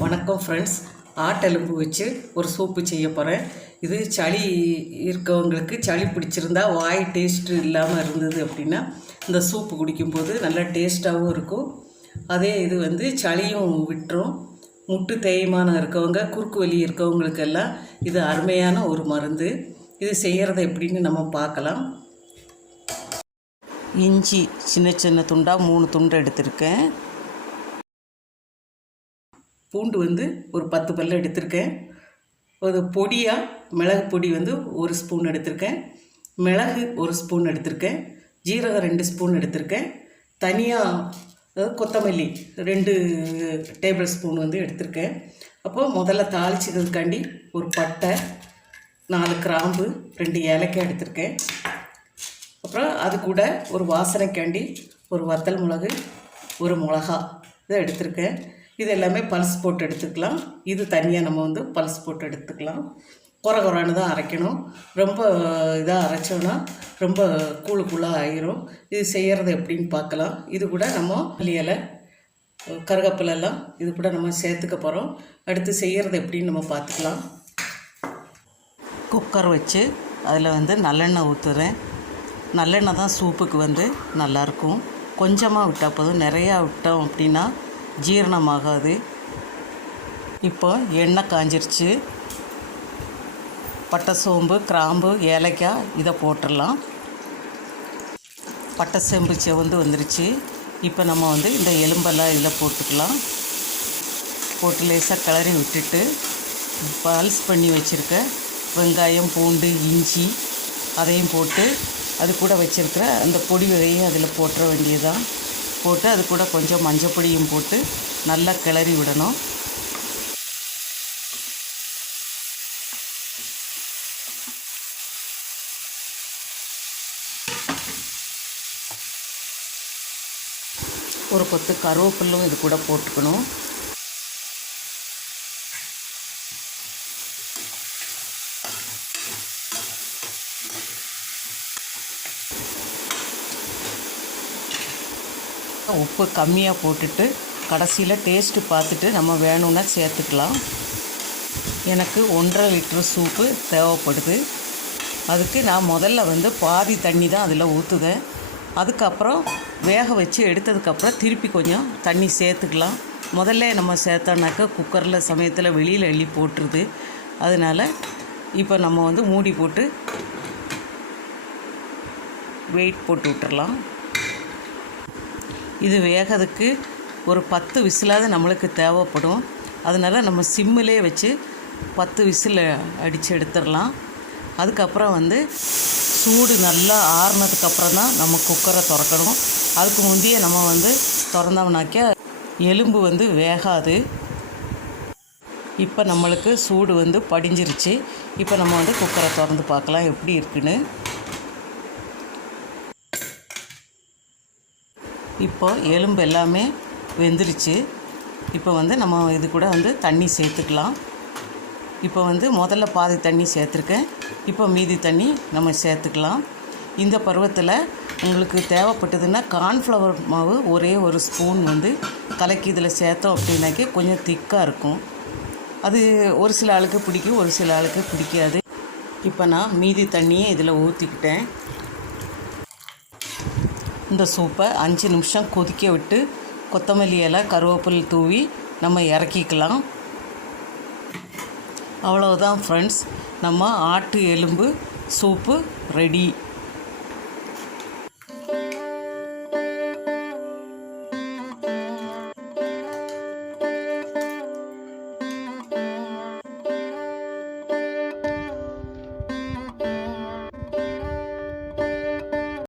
வணக்கம் ஃப்ரெண்ட்ஸ். ஆட்டெலும்பு வச்சு ஒரு சூப்பு செய்ய போகிறேன். இது சளி இருக்கவங்களுக்கு சளி பிடிச்சிருந்தா வாய் டேஸ்ட்டு இல்லாமல் இருந்தது அப்படின்னா இந்த சூப்பு குடிக்கும்போது நல்லா டேஸ்ட்டாகவும் இருக்கும். அதே இது சளியும் விட்டுரும். முட்டு தேய்மானம் இருக்கவங்க, குறுக்கு வலி இருக்கவங்களுக்கெல்லாம் இது அருமையான ஒரு மருந்து. இது செய்கிறத எப்படின்னு நம்ம பார்க்கலாம். இஞ்சி சின்ன சின்ன துண்டாக 3 துண்டு எடுத்திருக்கேன். பூண்டு ஒரு 10 பல்லு எடுத்திருக்கேன். ஒரு பொடியாக மிளகு பொடி 1 ஸ்பூன் எடுத்திருக்கேன். மிளகு 1 ஸ்பூன் எடுத்திருக்கேன். ஜீரகம் 2 ஸ்பூன் எடுத்திருக்கேன். தனியாக கொத்தமல்லி 2 டேபிள் ஸ்பூன் எடுத்திருக்கேன். அப்போது முதல்ல தாளிச்சதுக்காண்டி ஒரு பட்டை, 4 கிராம்பு, 2 ஏலக்காய் எடுத்திருக்கேன். அப்புறம் அது கூட ஒரு வாசனைக்காண்டி ஒரு வத்தல் மிளகு, ஒரு மிளகா இதை எடுத்திருக்கேன். இது எல்லாமே பல்ஸ் போட்டு எடுத்துக்கலாம். இது தனியாக நம்ம பல்ஸ் போட்டு எடுத்துக்கலாம். குறன்னு தான் அரைக்கணும். ரொம்ப இதாக அரைச்சோன்னா ரொம்ப கூழாக ஆகிரும். இது செய்கிறது எப்படின்னு பார்க்கலாம். இது கூட நம்ம இலை, கருவேப்பிலெல்லாம் இது கூட நம்ம சேர்த்துக்க போகிறோம். அடுத்து செய்கிறது எப்படின்னு நம்ம பார்த்துக்கலாம். குக்கர் வச்சு அதில் நல்லெண்ணெய் ஊற்றுறேன். நல்லெண்ணெய் தான் சூப்புக்கு நல்லாயிருக்கும். கொஞ்சமாக விட்டால் போதும். நிறையா விட்டோம் அப்படின்னா ஜீரணமாகாது. இப்போ எண்ணெய் காஞ்சிருச்சு. பட்டை, சோம்பு, கிராம்பு, ஏலக்காய் இதை போட்டுடலாம். பட்டை சோம்பு வந்துருச்சு. இப்போ நம்ம இந்த எலும்பெல்லாம் இதில் போட்டுக்கலாம். போட்டு லேசாக கிளறி விட்டுட்டு பல்ஸ் பண்ணி வச்சுருக்க வெங்காயம், பூண்டு, இஞ்சி அதையும் போட்டு அது கூட வச்சுருக்கிற அந்த பொடி வகையும் அதில் போட்டுற வேண்டியதுதான். போட்டு அது கூட கொஞ்சம் மஞ்சள் பொடியும் போட்டு நல்லா கிளறி விடணும். ஒரு கொத்து கருவேப்பிலும் இது கூட போட்டுக்கணும். உப்பு கம்மியாக போட்டுட்டு கடைசியில் டேஸ்ட்டு பார்த்துட்டு நம்ம வேணும்னா சேர்த்துக்கலாம். எனக்கு 1.5 லிட்டர் சூப்பு தேவைப்படுது. அதுக்கு நான் முதல்ல பாதி தண்ணி தான் அதில் ஊற்றுவேன். அதுக்கப்புறம் வேக வச்சு எடுத்ததுக்கப்புறம் திருப்பி கொஞ்சம் தண்ணி சேர்த்துக்கலாம். முதல்ல நம்ம சேர்த்தோன்னாக்கா குக்கரில் சமயத்தில் வெளியில் அள்ளி போட்டுருது. அதனால் இப்போ நம்ம மூடி போட்டு வெயிட் போட்டு விட்டுறலாம். இது வேகிறதுக்கு ஒரு 10 விசிலாவது நம்மளுக்கு தேவைப்படும். அதனால் நம்ம சிம்மிலே வச்சு 10 விசில் அடித்து எடுத்துடலாம். அதுக்கப்புறம் சூடு நல்லா ஆறுனதுக்கப்புறம் தான் நம்ம குக்கரை திறக்கணும். அதுக்கு முந்தைய நம்ம திறந்தோம்னாக்கா எலும்பு வேகாது. இப்போ நம்மளுக்கு சூடு படிஞ்சிருச்சு. இப்போ நம்ம குக்கரை திறந்து பார்க்கலாம் எப்படி இருக்குன்னு. இப்போ எலும்பு எல்லாமே வெந்துருச்சு. இப்போ நம்ம இது கூட தண்ணி சேர்த்துக்கலாம். இப்போ முதல்ல பாதி தண்ணி சேர்த்துருக்கேன். இப்போ மீதி தண்ணி நம்ம சேர்த்துக்கலாம். இந்த பருவத்தில் உங்களுக்கு தேவைப்பட்டதுன்னா கார்ன்ஃப்ளவர் மாவு ஒரே ஒரு ஸ்பூன் கலக்கி இதில் சேர்த்தோம் அப்படின்னாக்கி கொஞ்சம் திக்காக இருக்கும். அது ஒரு சில ஆளுக்கு பிடிக்கும், ஒரு சில ஆளுக்கு பிடிக்காது. இப்போ நான் மீதி தண்ணியை இதில் ஊற்றிக்கிட்டேன். இந்த சூப்பை 5 நிமிஷம் கொதிக்க விட்டு கொத்தமல்லி இலை, கருவேப்பிலை தூவி நம்ம இறக்கிக்கலாம். அவ்வளவுதான் ஃப்ரெண்ட்ஸ், நம்ம ஆட்டு எலும்பு சூப்பு ரெடி.